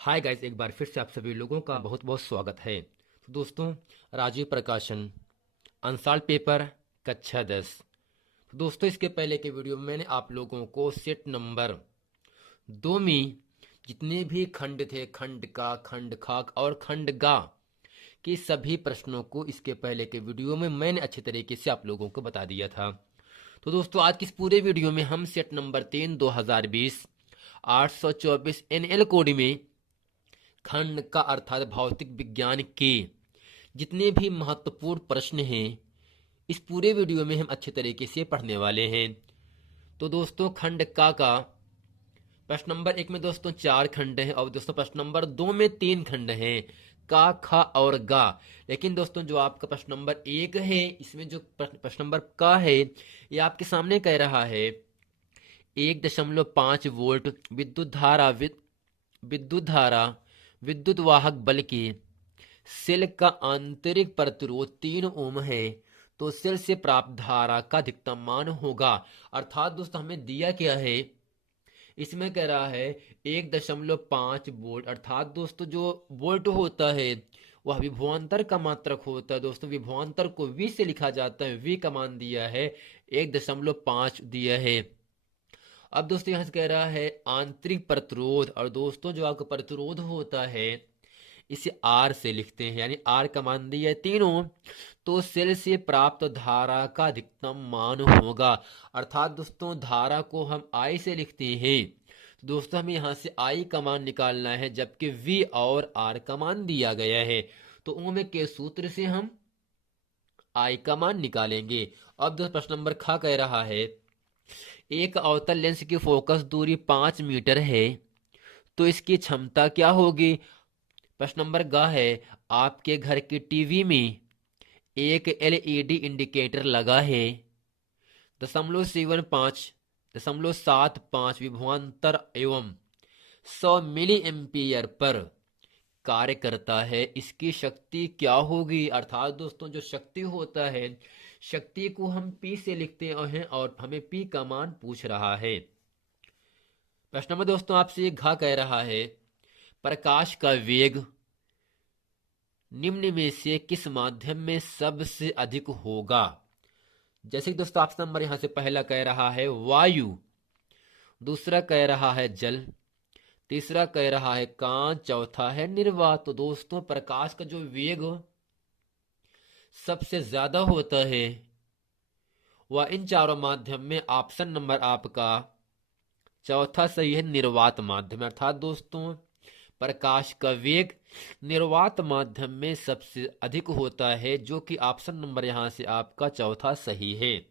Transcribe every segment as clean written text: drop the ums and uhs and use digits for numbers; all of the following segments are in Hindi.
हाय गाइस, एक बार फिर से आप सभी लोगों का बहुत बहुत स्वागत है। तो दोस्तों, राजीव प्रकाशन अंसाल पेपर कक्षा 10। तो दोस्तों, इसके पहले के वीडियो में मैंने आप लोगों को सेट नंबर 2 में जितने भी खंड थे, खंड का, खंड खाक और खंड गा के सभी प्रश्नों को इसके पहले के वीडियो में मैंने अच्छे तरीके से आप लोगों को बता दिया था। तो दोस्तों, आज की इस पूरे वीडियो में हम सेट नंबर 3 2020 824 NL कोड में खंड का अर्थात भौतिक विज्ञान के जितने भी महत्वपूर्ण प्रश्न हैं, इस पूरे वीडियो में हम अच्छे तरीके से पढ़ने वाले हैं। तो दोस्तों, खंड का प्रश्न नंबर 1 में दोस्तों 4 खंड हैं और दोस्तों प्रश्न नंबर 2 में 3 खंड हैं, का, खा और गा। लेकिन दोस्तों, जो आपका प्रश्न नंबर 1 है, इसमें जो प्रश्न नंबर का है, ये आपके सामने कह रहा है 1.5 वोल्ट विद्युत धारा विद्युत वाहक बल के सेल का आंतरिक प्रतिरोध 3 ओम है, तो सेल से प्राप्त धारा का अधिकतम मान होगा। अर्थात दोस्तों, हमें दिया क्या है, इसमें कह रहा है 1.5 वोल्ट। अर्थात दोस्तों, जो वोल्ट होता है वह विभवांतर का मात्रक होता है। दोस्तों, विभवांतर को V से लिखा जाता है। V का मान दिया है 1.5 दिया है। अब दोस्तों, यहां से कह रहा है आंतरिक प्रतिरोध, और दोस्तों जो आपका प्रतिरोध होता है इसे R से लिखते हैं, यानी R का मान दिया है 3 ओम, तो सेल से प्राप्त धारा का अधिकतम मान होगा। अर्थात दोस्तों, धारा को हम I से लिखते हैं, तो दोस्तों हमें यहाँ से I का मान निकालना है, जबकि V और R का मान दिया गया है। तो ओम के सूत्र से हम I का मान निकालेंगे। अब दोस्तों, प्रश्न नंबर खा कह रहा है एक अवतल लेंस की फोकस दूरी 5 मीटर है, तो इसकी क्षमता क्या होगी। प्रश्न नंबर ग है आपके घर की टीवी में एक LED इंडिकेटर लगा है, 0.75 विभवांतर एवं 100 मिली एम्पियर पर कार्य करता है, इसकी शक्ति क्या होगी। अर्थात दोस्तों, जो शक्ति होता है, शक्ति को हम P से लिखते हैं और हमें P का मान पूछ रहा है। प्रश्न नंबर दोस्तों आपसे एक घा कह रहा है प्रकाश का वेग निम्न में से किस माध्यम में सबसे अधिक होगा। जैसे कि दोस्तों, ऑप्शन नंबर यहां से पहला कह रहा है वायु, दूसरा कह रहा है जल, तीसरा कह रहा है कांच, चौथा है निर्वात। तो दोस्तों, प्रकाश का जो वेग सबसे ज्यादा होता है वह इन चारों माध्यम में ऑप्शन नंबर आपका चौथा सही है, निर्वात माध्यम। अर्थात दोस्तों, प्रकाश का वेग निर्वात माध्यम में सबसे अधिक होता है, जो कि ऑप्शन नंबर यहां से आपका चौथा सही है।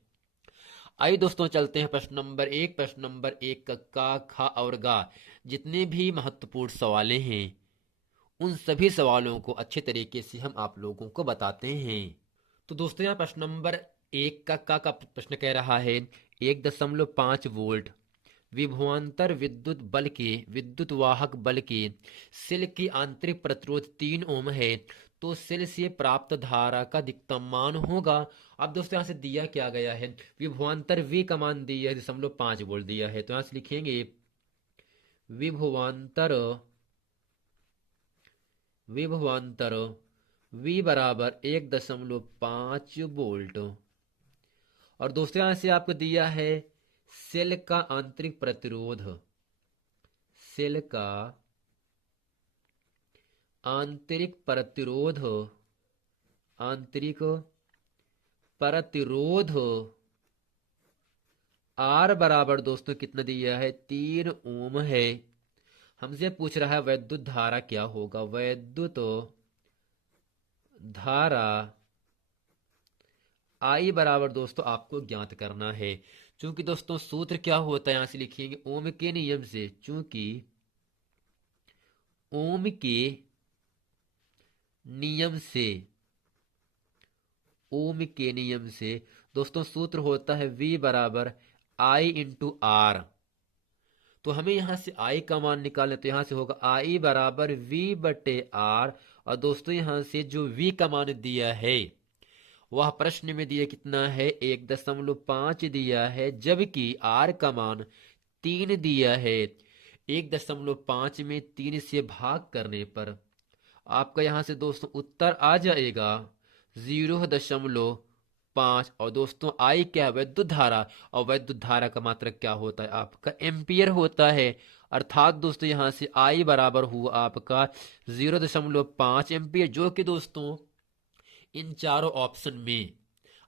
आइए दोस्तों, चलते हैं प्रश्न नंबर 1। प्रश्न नंबर 1 का खा और गा जितने भी महत्वपूर्ण सवालें हैं, उन सभी सवालों को अच्छे तरीके से हम आप लोगों को बताते हैं। तो दोस्तों, यहाँ प्रश्न नंबर 1 का प्रश्न कह रहा है 1.5 वोल्ट विभवांतर विद्युत वाहक बल के सेल की आंतरिक प्रतिरोध 3 ओम है, तो सेल से प्राप्त धारा का अधिकतम मान होगा। अब दोस्तों, यहाँ से दिया क्या गया है, विभवांतर V का मान दिया है 0.5 वोल्ट दिया है, तो यहाँ से लिखेंगे विभवांतर विभवांतर V बराबर 1.5 वोल्ट। और दोस्तों, यहां से आपको दिया है सेल का आंतरिक प्रतिरोध, सेल का आंतरिक प्रतिरोध, आंतरिक प्रतिरोध R बराबर दोस्तों कितना दिया है, 3 ओम है। हमसे पूछ रहा है वैद्युत धारा क्या होगा। वैद्युत धारा I बराबर दोस्तों आपको ज्ञात करना है। चूंकि दोस्तों सूत्र क्या होता है, यहां से लिखेंगे ओम के नियम से, चूंकि ओम के नियम से, ओम के नियम से दोस्तों सूत्र होता है V बराबर I इंटू R। तो हमें यहां से I का मान निकालना, तो यहां से होगा I बराबर V बटे R। और दोस्तों, यहां से जो V का मान दिया है वह प्रश्न में दिया कितना है, 1.5 दिया है, जबकि R का मान 3 दिया है। 1.5 में 3 से भाग करने पर आपका यहां से दोस्तों उत्तर आ जाएगा 0.5। और दोस्तों आई क्या है? वैद्युत धारा। और वैद्युत धारा का मात्रक क्या होता है? आपका एम्पियर होता है। अर्थात दोस्तों यहां से आई बराबर हुआ आपका 0.5 एम्पियर, जो कि दोस्तों इन चारों ऑप्शन में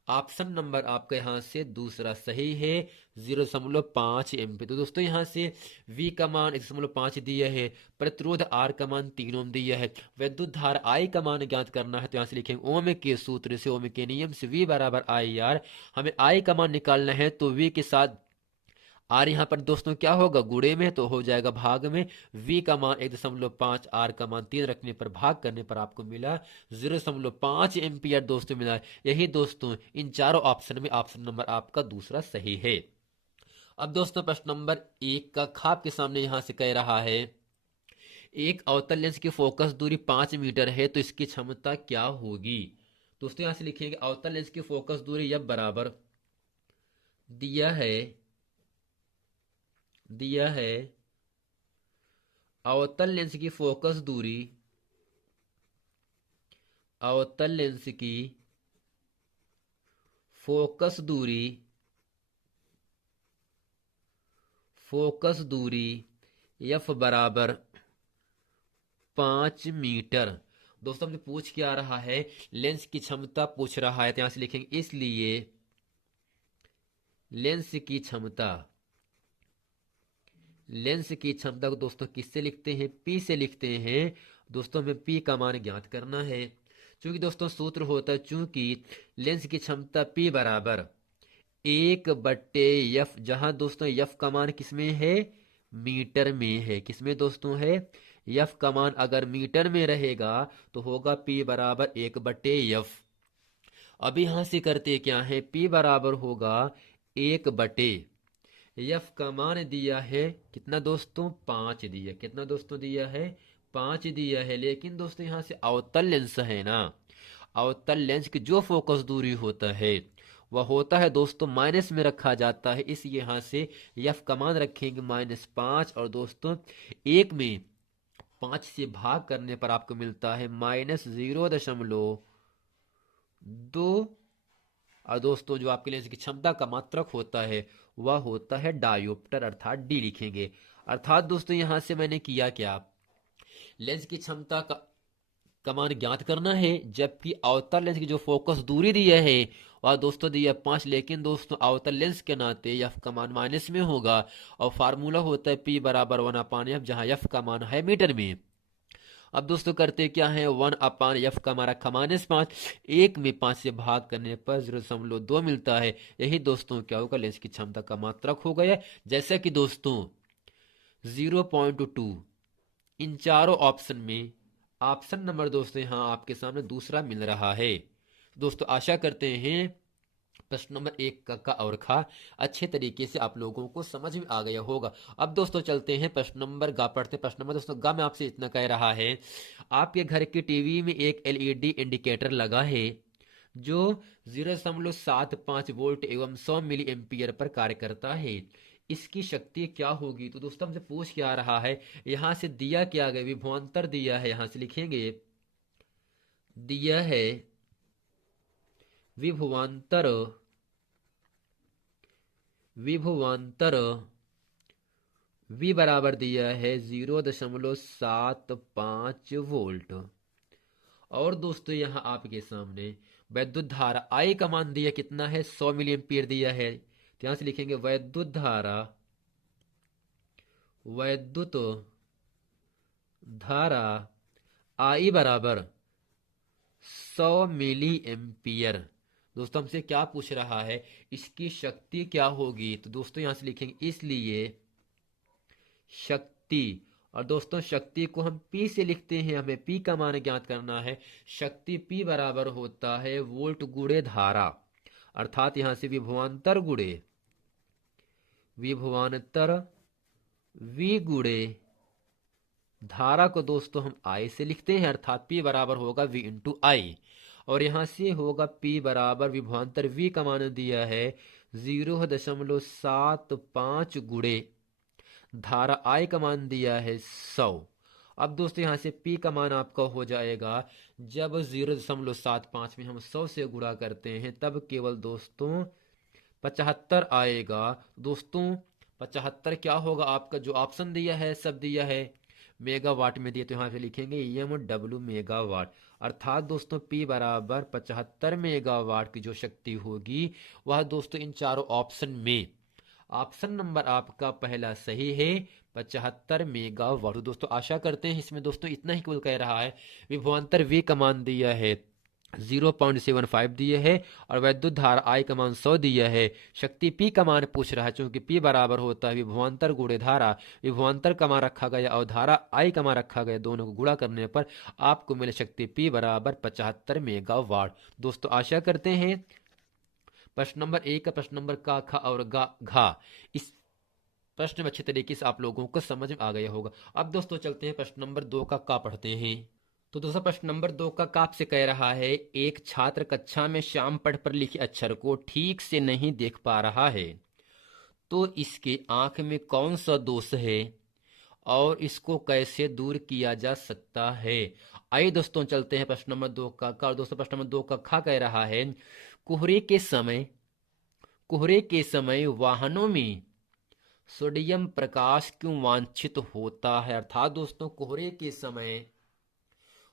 ऑप्शन नंबर आपका यहां से दूसरा सही है, 0.5 एम्पियर। तो दोस्तों यहां से V का मान 1.5 दिया है, प्रतिरोध R का मान 3 ओम दिया है, वैद्युत धारा I का मान ज्ञात करना है। तो यहां से लिखेंगे ओम के सूत्र से, ओम के नियम से V बराबर IR। हमें I का मान निकालना है, तो V के साथ आर यहाँ पर दोस्तों क्या होगा? गुणे में, तो हो जाएगा भाग में। V का मान 1.5, R का मान 3 रखने पर भाग करने पर आपको मिला 0.5 एम्पियर दोस्तों मिला। यही दोस्तों इन चारों ऑप्शन में ऑप्शन नंबर आपका दूसरा सही है। अब दोस्तों प्रश्न नंबर 1 का खाप के सामने यहां से कह रहा है, एक अवतल लेंस की फोकस दूरी 5 मीटर है, तो इसकी क्षमता क्या होगी? दोस्तों यहां से लिखेंगे अवतल लेंस की फोकस दूरी F बराबर दिया है अवतल लेंस की फोकस दूरी, अवतल लेंस की फोकस दूरी F बराबर 5 मीटर। दोस्तों हमसे पूछ क्या रहा है? लेंस की क्षमता पूछ रहा है, तो यहां से लिखेंगे इसलिए लेंस की क्षमता को दोस्तों किससे लिखते हैं? P से लिखते हैं। दोस्तों हमें P का मान ज्ञात करना है। चूंकि दोस्तों सूत्र होता है, चूंकि लेंस की क्षमता P बराबर 1/F, जहां दोस्तों F का मान किसमें है? मीटर में है। किसमें दोस्तों है? F का मान अगर मीटर में रहेगा तो होगा P बराबर 1/F। अभी यहां से करते क्या है? P बराबर होगा 1/F का मान दिया है कितना दोस्तों? 5 दिया। कितना दोस्तों दिया है? 5 दिया है। लेकिन दोस्तों यहां से अवतल लेंस है ना, अवतल लेंस की जो फोकस दूरी होता है वह होता है दोस्तों माइनस में रखा जाता है। इस यहां से F का मान रखेंगे -5, और दोस्तों 1 में 5 से भाग करने पर आपको मिलता है -0.2। और दोस्तों जो आपके लेंस की क्षमता का मात्रक होता है वह होता है डायोप्टर, अर्थात डी लिखेंगे। अर्थात दोस्तों यहां से मैंने किया क्या? लेंस की क्षमता का मान ज्ञात करना है, जबकि अवतल लेंस की जो फोकस दूरी दी है वह दोस्तों दी है 5। लेकिन दोस्तों अवतल लेंस के नाते F का मान माइनस में होगा, और फार्मूला होता है P बराबर 1/F, जहां F का मान है मीटर में। अब दोस्तों करते क्या है? 1/F का हमारा रखा -5, 1 में 5 से भाग करने पर 0.2 मिलता है। यही दोस्तों क्या होगा? लेंस की क्षमता का मात्रक हो गया। जैसा कि दोस्तों 0.2 इन चारों ऑप्शन में ऑप्शन नंबर दोस्तों यहां आपके सामने दूसरा मिल रहा है। दोस्तों आशा करते हैं प्रश्न नंबर 1 का और खा अच्छे तरीके से आप लोगों को समझ में आ गया होगा। अब दोस्तों चलते हैं प्रश्न नंबर गा पढ़ते। प्रश्न नंबर दोस्तों गा में आपसे इतना कह रहा है, आपके घर की टीवी में एक एलईडी इंडिकेटर लगा है जो 0.75 वोल्ट एवं 100 मिली एम्पियर पर कार्य करता है। इसकी शक्ति क्या होगी? तो दोस्तों हमसे पूछ क्या रहा है? यहां से दिया क्या गया? विभवांतर दिया है। यहां से लिखेंगे दिया है विभवांतर V बराबर दिया है 0.75 वोल्ट। और दोस्तों यहां आपके सामने वैद्युत धारा I का मान दिया कितना है? 100 मिली एम्पियर दिया है। तो यहां से लिखेंगे वैद्युत धारा I बराबर 100 मिली एम्पियर। दोस्तों हमसे क्या पूछ रहा है? इसकी शक्ति क्या होगी? तो दोस्तों यहां से लिखेंगे इसलिए शक्ति। और दोस्तों शक्ति को हम P से लिखते हैं, हमें P का मान ज्ञात करना है। शक्ति P बराबर होता है वोल्ट गुणे धारा, अर्थात यहां से विभवांतर V गुणे धारा को दोस्तों हम I से लिखते हैं, अर्थात P बराबर होगा V इंटू I। और यहां से होगा P बराबर विभवांतर V का मान दिया है 0.75 गुणे धारा I का मान दिया है 100। अब दोस्तों यहाँ से P का मान आपका हो जाएगा, जब 0.75 में हम 100 से गुणा करते हैं तब केवल दोस्तों 75 आएगा। दोस्तों 75 क्या होगा आपका, जो ऑप्शन दिया है सब दिया है मेगावाट में दिए, तो यहाँ पे लिखेंगे MW मेगावाट। अर्थात दोस्तों P बराबर 75 मेगावाट की जो शक्ति होगी वह दोस्तों इन चारों ऑप्शन में ऑप्शन नंबर आपका पहला सही है, 75 मेगावाट। तो दोस्तों आशा करते हैं इसमें दोस्तों इतना ही कुल कह रहा है। विभवांतर V का मान दिया है 0.75 दिए है और वैद्युत धारा I का मान 100 दिया है। शक्ति P का मान पूछ रहा है, चूंकि P बराबर होता है विभवांतर गुणे धारा। विभवांतर का मान रखा गया और धारा I का मान रखा गया, दोनों को गुणा करने पर आपको मिले शक्ति P बराबर 75 मेगावाट। दोस्तों आशा करते हैं प्रश्न नंबर 1 का प्रश्न नंबर का खा और गा घा इस प्रश्न में अच्छे तरीके से आप लोगों को समझ में आ गया होगा। अब दोस्तों चलते हैं प्रश्न नंबर 2 का पढ़ते हैं। तो दोस्तों प्रश्न नंबर 2 का काप से कह रहा है, एक छात्र कक्षा में श्याम पढ़ पर लिखे अक्षर को ठीक से नहीं देख पा रहा है, तो इसके आंख में कौन सा दोष है और इसको कैसे दूर किया जा सकता है। आइए दोस्तों चलते हैं प्रश्न नंबर 2 का। दोस्तों प्रश्न नंबर 2 का खा कह रहा है, कोहरे के समय वाहनों में सोडियम प्रकाश क्यों वांछित होता है। अर्थात दोस्तों कोहरे के समय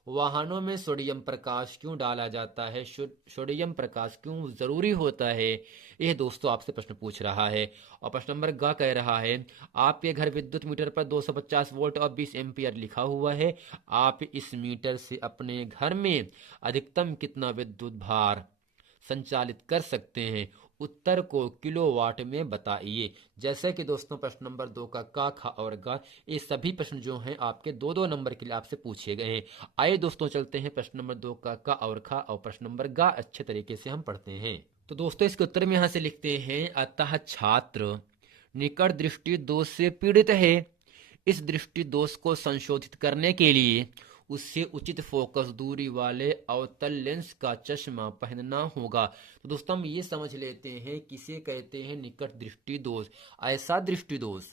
वाहनों में सोडियम प्रकाश क्यों डाला जाता है, सोडियम प्रकाश क्यों जरूरी होता है, यह दोस्तों आपसे प्रश्न पूछ रहा है। और प्रश्न नंबर ग कह रहा है, आपके घर विद्युत मीटर पर 250 वोल्ट और 20 एम्पियर लिखा हुआ है, आप इस मीटर से अपने घर में अधिकतम कितना विद्युत भार संचालित कर सकते हैं। उत्तर को किलोवाट में बताइए। जैसे कि दोस्तों प्रश्न नंबर 2 का खा और गा, ये सभी प्रश्न जो हैं आपके 2-2 नंबर के लिए आपसे पूछे गए हैं। आइए दोस्तों चलते हैं प्रश्न नंबर 2 का और खा और प्रश्न नंबर गा अच्छे तरीके से हम पढ़ते हैं। तो दोस्तों इसके उत्तर में यहां से लिखते हैं, अतः छात्र निकट दृष्टि दोष से पीड़ित है। इस दृष्टि दोष को संशोधित करने के लिए उससे उचित फोकस दूरी वाले अवतल लेंस का चश्मा पहनना होगा। तो दोस्तों हम ये समझ लेते हैं किसे कहते हैं निकट दृष्टि दोष। ऐसा दृष्टि दोष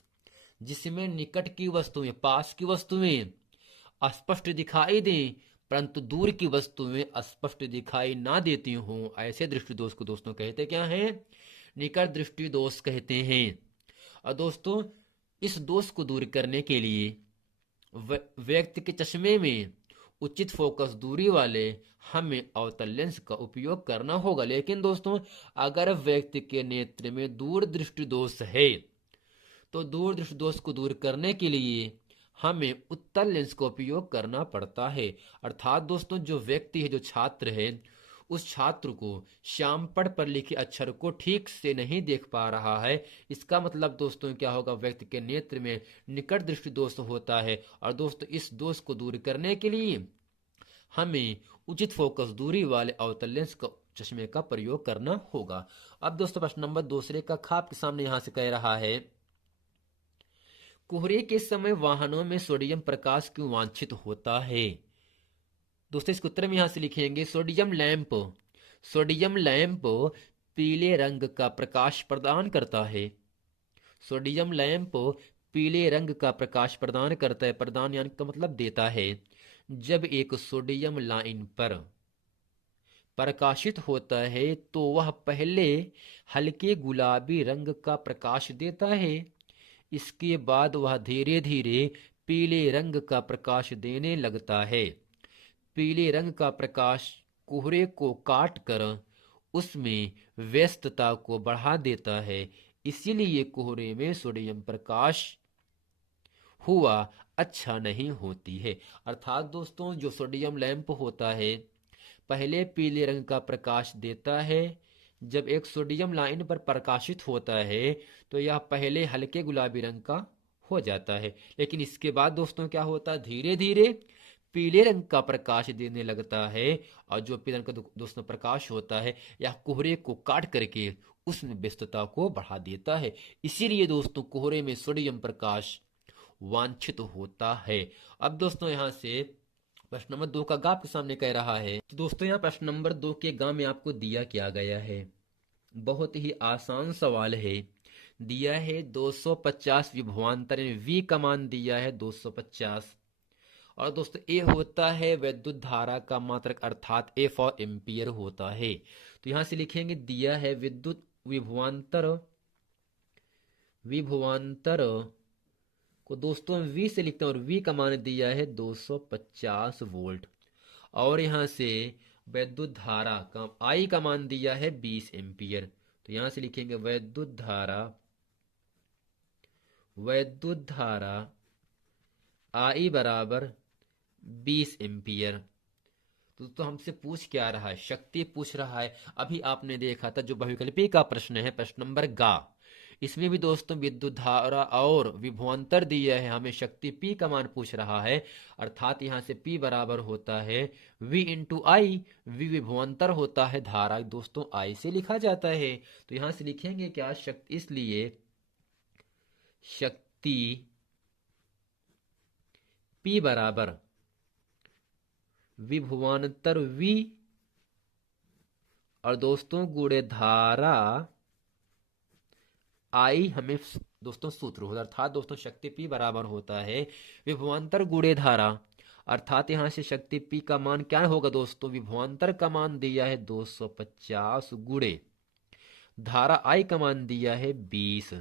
जिसमें निकट की वस्तुएं, पास की वस्तुएं स्पष्ट दिखाई दें परंतु दूर की वस्तुएं स्पष्ट दिखाई ना देती हों, ऐसे दृष्टि दोष को दोस्तों कहते क्या हैं, निकट दृष्टि दोष कहते हैं। और दोस्तों इस दोष को दूर करने के लिए व्यक्ति के चश्मे में उचित फोकस दूरी वाले हमें अवतल लेंस का उपयोग करना होगा। लेकिन दोस्तों अगर व्यक्ति के नेत्र में दूर दृष्टि दोष है तो दूर दृष्टि दोष को दूर करने के लिए हमें उत्तल लेंस का उपयोग करना पड़ता है। अर्थात दोस्तों जो व्यक्ति है, जो छात्र है, उस छात्र को श्याम पढ़ पर लिखे अक्षर को ठीक से नहीं देख पा रहा है, इसका मतलब दोस्तों क्या होगा, व्यक्ति के नेत्र में निकट दृष्टि दोष होता है। और दोस्तों इस दोष को दूर करने के लिए हमें उचित फोकस दूरी वाले अवतल लेंस का चश्मे का प्रयोग करना होगा। अब दोस्तों प्रश्न नंबर दूसरे का खाप के सामने यहां से कह रहा है, कोहरे के समय वाहनों में सोडियम प्रकाश क्यों वांछित होता है। दोस्तों इसके उत्तर में यहां से लिखेंगे, सोडियम लैंप पीले रंग का प्रकाश प्रदान करता है। सोडियम लैंप पीले रंग का प्रकाश प्रदान करता है, प्रदान यानी का मतलब देता है। जब एक सोडियम लाइन पर प्रकाशित होता है तो वह पहले हल्के गुलाबी रंग का प्रकाश देता है, इसके बाद वह धीरे धीरे पीले रंग का प्रकाश देने लगता है। पीले रंग का प्रकाश कोहरे को काट कर उसमें व्यस्तता को बढ़ा देता है, इसीलिए कोहरे में सोडियम प्रकाश हुआ अच्छा नहीं होती है। अर्थात दोस्तों जो सोडियम लैंप होता है पहले पीले रंग का प्रकाश देता है, जब एक सोडियम लाइन पर प्रकाशित होता है तो यह पहले हल्के गुलाबी रंग का हो जाता है, लेकिन इसके बाद दोस्तों क्या होता है, धीरे धीरे पीले रंग का प्रकाश देने लगता है। और जो पीले रंग का दोस्तों प्रकाश होता है यह कोहरे को काट करके उसमें व्यस्तता को बढ़ा देता है, इसीलिए दोस्तों कोहरे में सोडियम प्रकाश वांछित होता है। अब दोस्तों यहां से प्रश्न नंबर 2 का गा आपके सामने कह रहा है। तो दोस्तों यहाँ प्रश्न नंबर 2 के गा में आपको दिया क्या गया है, बहुत ही आसान सवाल है। दिया है 250 विभवांतर, V का मान दिया है 250। और दोस्तों ए होता है वैद्युत धारा का मात्रक, अर्थात ए फॉर एम्पियर होता है। तो यहां से लिखेंगे दिया है विद्युत विभवांतर, विभवांतर को दोस्तों V से लिखते हैं और V का मान दिया है 250 वोल्ट। और यहां से वैद्युत धारा का I का मान दिया है 20 एम्पियर। तो यहां से लिखेंगे वैद्युत धारा, वैद्युत धारा I बराबर 20 एम्पियर। तो हमसे पूछ क्या रहा है, शक्ति पूछ रहा है। अभी आपने देखा था जो बहुविकल्पी का प्रश्न है, प्रश्न नंबर गा, इसमें भी दोस्तों विद्युत धारा और विभवांतर दिया है, हमें शक्ति P का मान पूछ रहा है। अर्थात यहां से P बराबर होता है V इंटू आई। V विभवांतर होता है धारा दोस्तों I से लिखा जाता है। तो यहां से लिखेंगे क्या, शक्ति, इसलिए शक्ति P बराबर विभवांतर V और दोस्तों गुणे धारा I, हमें दोस्तों सूत्र होता है। अर्थात दोस्तों शक्ति P बराबर होता है विभवांतर गुणे धारा। अर्थात यहां से शक्ति P का मान क्या होगा दोस्तों, विभवांतर का मान दिया है 250 गुणे धारा I का मान दिया है 20।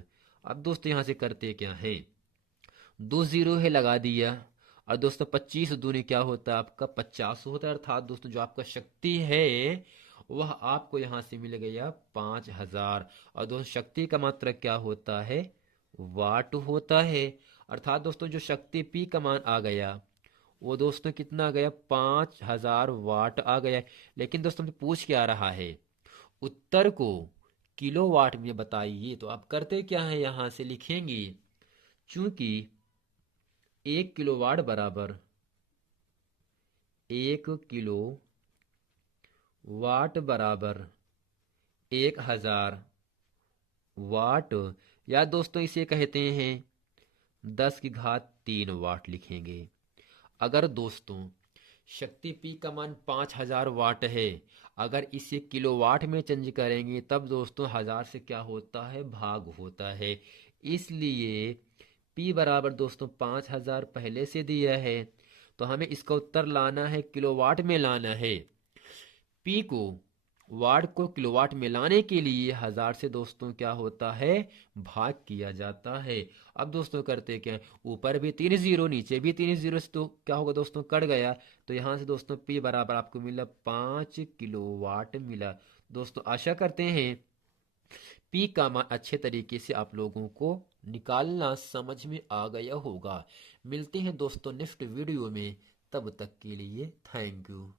अब दोस्तों यहां से करते क्या है, 2 जीरो है लगा दिया, और दोस्तों 25 दूनी क्या होता है आपका 50 होता है। अर्थात दोस्तों जो आपका शक्ति है वह आपको यहां से मिल गया 5000। और दोस्तों शक्ति का मात्रा क्या होता है, वाट होता है। अर्थात दोस्तों जो शक्ति P का मान आ गया वो दोस्तों कितना आ गया, 5000 वाट आ गया। लेकिन दोस्तों पूछ क्या रहा है, उत्तर को किलोवाट में बताइए। तो आप करते क्या है, यहां से लिखेंगे चूंकि 1 किलोवाट बराबर 1 किलो वाट बराबर 1000 वाट, या दोस्तों इसे कहते हैं 10 की घात 3 वाट लिखेंगे। अगर दोस्तों शक्ति P का मान 5000 वाट है, अगर इसे किलोवाट में चेंज करेंगे तब दोस्तों हजार से क्या होता है, भाग होता है। इसलिए P बराबर दोस्तों 5000 पहले से दिया है, तो हमें इसका उत्तर लाना है, किलोवाट में लाना है। P को वाट को किलोवाट में लाने के लिए हजार से दोस्तों क्या होता है, भाग किया जाता है। अब दोस्तों करते क्या, ऊपर भी 3 जीरो नीचे भी 3 जीरो, तो क्या होगा दोस्तों, कट गया। तो यहां से दोस्तों P बराबर आपको मिला 5 किलोवाट मिला। दोस्तों आशा करते हैं P का मान अच्छे तरीके से आप लोगों को निकालना समझ में आ गया होगा। मिलते हैं दोस्तों नेक्स्ट वीडियो में, तब तक के लिए थैंक यू।